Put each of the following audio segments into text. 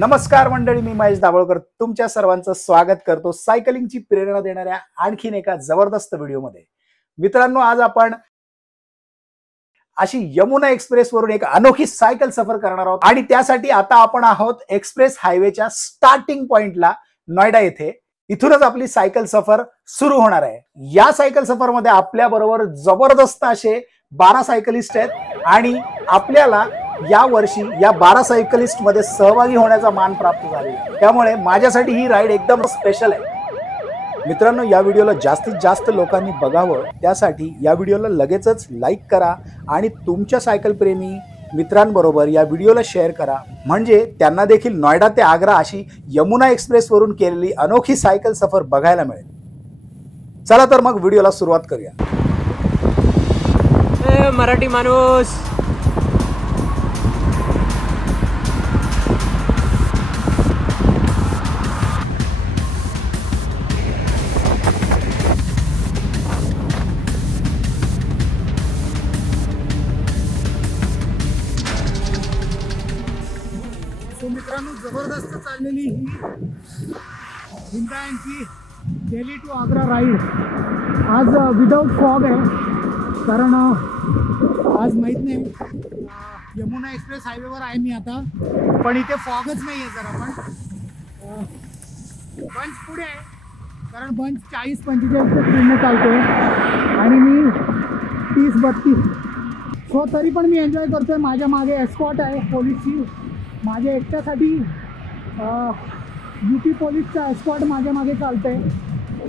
नमस्कार मंडळी, मी महेश दाभोळकर तुमच्या सर्वांचं स्वागत करतो सायकलिंगची प्रेरणा देणाऱ्या आणखीन एका जबरदस्त व्हिडिओमध्ये। मित्रांनो, आज आपण अशी यमुना एक्सप्रेस वरून एक अनोखी सायकल सफर करणार आहोत आणि त्यासाठी आता आपण आहोत एक्सप्रेस हायवेच्या स्टार्टिंग पॉइंटला नोएडा येथे। इथूनच आपली सायकल सफर सुरू होणार आहे। या सायकल सफर मध्ये आपल्या बरोबर जबरदस्त असे 12 सायकलिस्ट आहेत आणि आपल्याला या वर्षी या 12 सायकलिस्ट मध्ये सहभागी होण्याचा मान प्राप्त झालेला आहे। त्यामुळे माझ्यासाठी ही राईड एकदम स्पेशल आहे। मित्रांनो, या व्हिडिओला जास्तीत जास्त लोकांनी बघावं, त्यासाठी या व्हिडिओला लगेचच लाईक करा आणि तुमच्या सायकल प्रेमी मित्रांबरोबर या व्हिडिओला शेअर करा, म्हणजे त्यांना देखील नोएडा ते आग्रा अशी यमुना एक्सप्रेस वरून केलेली अनोखी सायकल सफर बघायला मिळेल। चला तर मग व्हिडिओला सुरुवात करूया। मराठी माणूस मित्रांनो, जबरदस्त चाललेली ही हिंदायांची दिल्ली टू आग्रा राईड आज विदाउट फॉग आहे, कारण आज माहीत नाही यमुना एक्सप्रेस हायवेवर आहे मी आता, पण इथे फॉगच नाही आहे जरा पण। बंच पुढे आहे, कारण बंच 40-45 स्पीडने चालतोय आणि मी 30-32, सो तरी पण मी एन्जॉय करतोय। माझ्या मागे एस्कॉर्ट आहे पोलीसची, माझ्या एकट्यासाठी UP पोलीसचा एस्कॉर्ट माझ्या मागे चालतंय।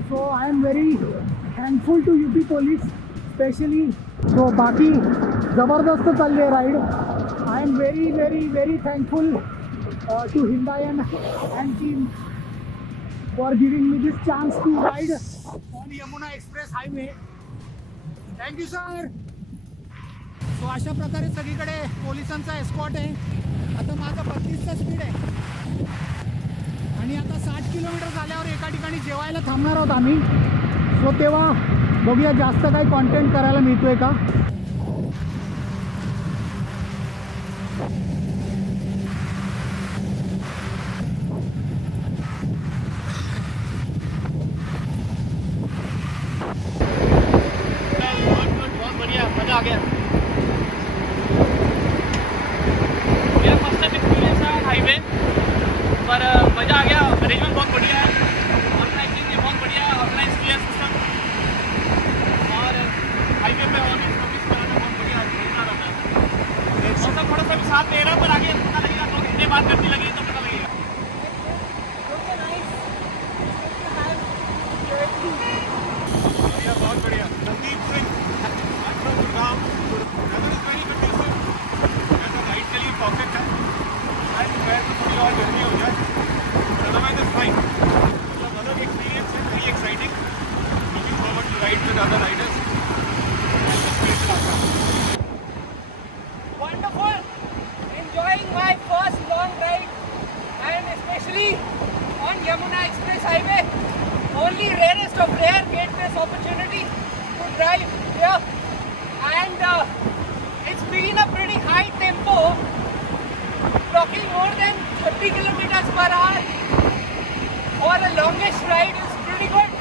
So I am very thankful to UP police specially. So बाकी जबरदस्त चालली आहे ride. I am very very very thankful to हिंदायन and team for giving me this chance to ride on Yamuna express highway. Thank you sir. So अशा प्रकारे सगळीकडे पोलिसांचा एस्कॉर्ट आहे। आता माझा 32चा स्पीड आहे आणि आता 60 किलोमीटर झाल्यावर एका ठिकाणी जेवायला थांबणार आहोत आम्ही। सो तेव्हा बघूया जास्त काही कॉन्टेंट करायला मिळतोय का। बहुत बढ़िया, मजा आ गया। हाईवे पर मज़ा आ गया। अरेंजमेंट बहुत बढ़िया है, ऑर्गेनाइजिंग भी बहुत बढ़िया है, ऑर्गेनाइज किया सिस्टम, और हाईवे पे हॉर्न सर्विस कराना बहुत बढ़िया रहता है। मौसम थोड़ा सा भी साथ दे रहा है, पर आगे पता लगेगा, 2 घंटे बाद करनी लगी तो पता लगेगा। बढ़िया, बहुत बढ़िया। नवदीप सिंह गुड़गांव, वेरी कंडीशन, राइड के लिए परफेक्ट है। तो थोड़ी और जर्नी हो जाए, अदरवाइज इट्स फाइन। मतलब अलग एक्सपीरियंस है, very exciting. Looking forward to ride with other riders. Wonderful, enjoying my first long ride, and especially on Yamuna Express Highway. Only rarest of rare get this opportunity to drive here, and it's been a pretty high tempo, clocking more than 30 kilometers per hour for the longest ride is pretty good.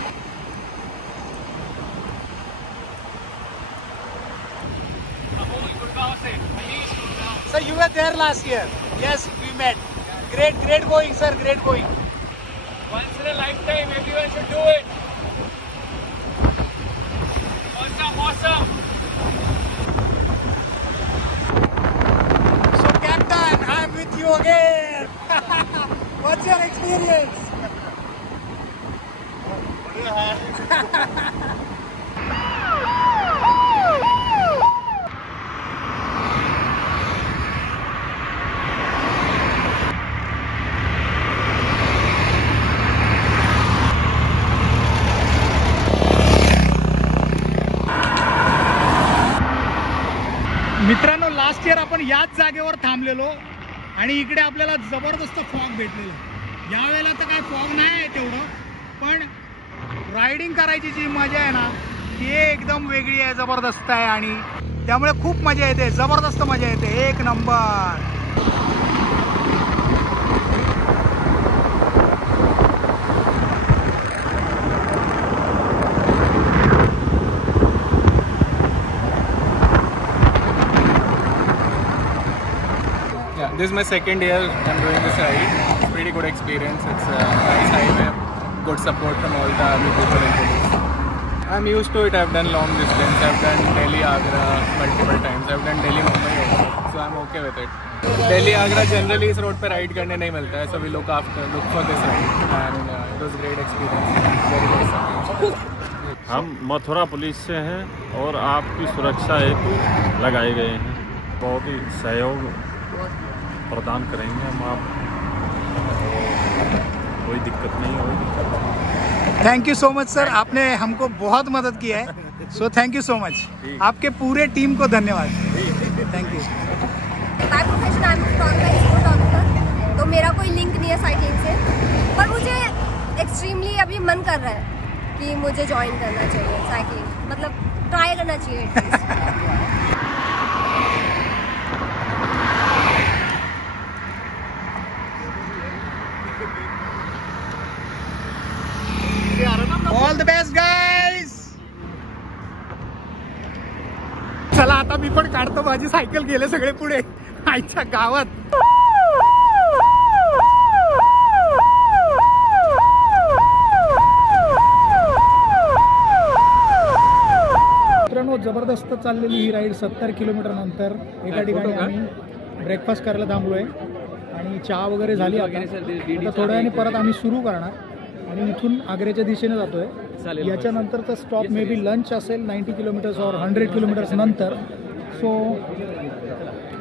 Sir, you were there last year. Yes, we met. Great going, sir. Great going. Once in a lifetime, everyone should do it. Awesome. So, Captain, I'm with you again. What's your experience? मित्रांनो, last year आपण याच जागेवर थांबलेलो आणि इकडे आपल्याला जबरदस्त फॉग भेटलेला। यावेळेला तर काय फॉग नाही आहे तेवढं, पण रायडिंग करायची जी मजा आहे ना, ती एकदम वेगळी आहे, जबरदस्त आहे आणि त्यामुळे खूप मजा येते, जबरदस्त मजा येते, एक number. This is my second year I'm doing this ride. It's pretty good experience. It's a nice highway, good support from all the army people and police. I'm used to it. I've done long distance. I've done Delhi Agra multiple times. I've done Delhi Mumbai also, so I'm okay with it. Delhi Agra generally इस road पे ride करने नहीं मिलता है, so we look for this ride and it was great experience. Very nice. हम मथुरा पुलिस से हैं और आपकी सुरक्षा हेतु लगाए गए हैं। बहुत ही सहयोग प्रदान करेंगे हम आपको, कोई दिक्कत नहीं होगी। Thank you so much sir, आपने हमको बहुत मदद की है, so thank you so much. आपके पूरे टीम को धन्यवाद। Thank you. By profession I am sport officer, तो मेरा कोई लिंक नहीं है साइकिलिंग से, पर मुझे एक्सट्रीमली अभी मन कर रहा है कि मुझे ज्वाइन करना चाहिए साइकिलिंग, मतलब ट्राई करना चाहिए at least. All the best guys. चला आता मी पण काढतो माझी सायकल, गेले सगळे पुढे आईच्या गावात। मित्रांनो, जबरदस्त चाललेली ही राईड 70 किलोमीटर नंतर एका ठिकाणी आम्ही ब्रेकफास्ट करायला थांबलोय आणि चहा वगैरे झाली। आता थोड्या वेळाने परत आम्ही सुरू करणार आणि इथून आग्र्याच्या दिशेने जातोय। याच्यानंतरचा स्टॉप मे बी लंच असेल 90 किलोमीटर्स और 100 किलोमीटर्स नंतर। सो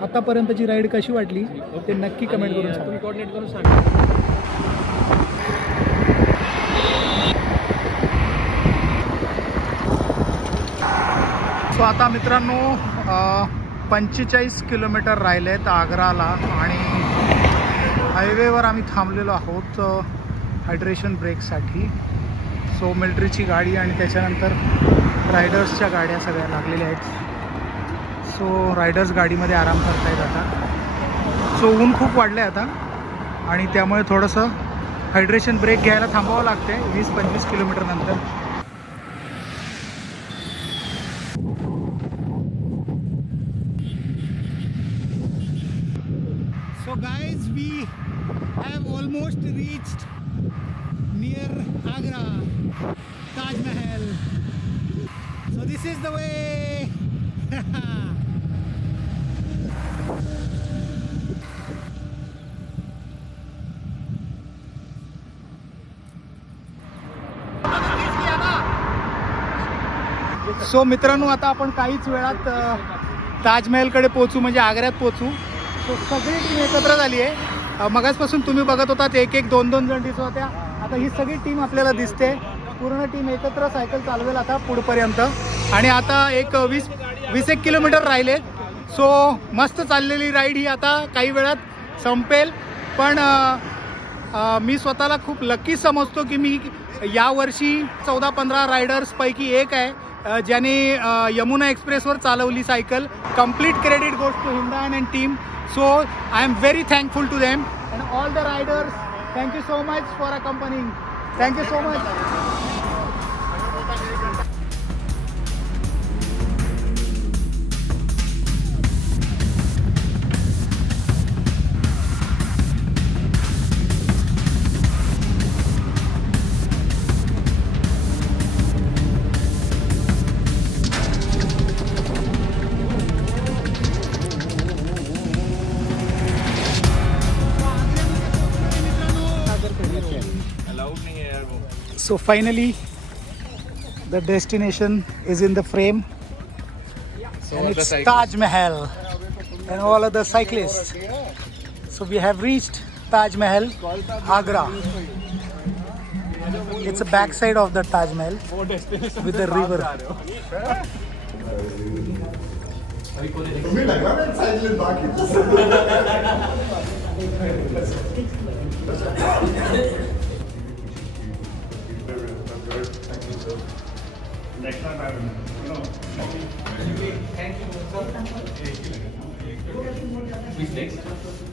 आतापर्यंतची राईड कशी वाटली ते नक्की कमेंट करून सांगा। सो आता मित्रांनो 45 किलोमीटर राहिलेत आग्राला आणि हायवेवर आम्ही थांबलेलो आहोत हायड्रेशन ब्रेकसाठी। सो मिलिटरीची गाडी आणि त्याच्यानंतर रायडर्सच्या गाड्या सगळ्या लागलेल्या आहेत। सो रायडर्स गाडीमध्ये आराम करतायत आता। सो ऊन खूप वाढलं आहे आता आणि त्यामुळे थोडंसं हायड्रेशन ब्रेक घ्यायला थांबावं लागते 20-25 किलोमीटर नंतर। So guys, we have almost reached near Agra, Taj Mahal. So this is the way. सो मित्रांनो, आता आपण काहीच वेळात ताजमहलकडे पोहोचू, म्हणजे आग्र्यात पोहोचू। सो सगळी टीम एकत्र झाली आहे। मगासपासून तुम्ही बघत होतात एक 2-2 जण दिसत होत्या, आता ही सगळी टीम आपल्याला दिसते। पूर्ण टीम एकत्र सायकल चालवेल आता पुढपर्यंत आणि आता एक 20-21 किलोमीटर राहिले। सो मस्त चाललेली राईड ही आता काही वेळात संपेल, पण मी स्वतःला खूप लकी समजतो की मी यावर्षी 14-15 रायडर्सपैकी एक आहे ज्याने यमुना एक्सप्रेसवर चालवली cycle. Complete credit goes to हिंदान and team. So I am very thankful to them and all the riders. Thank you so much for accompanying. Thank you so much. So finally the destination is in the frame, and it's Taj Mahal and all other cyclists. So we have reached Taj Mahal, Agra. It's a backside of the Taj Mahal with the river. Next time I will, Thank you. Which next?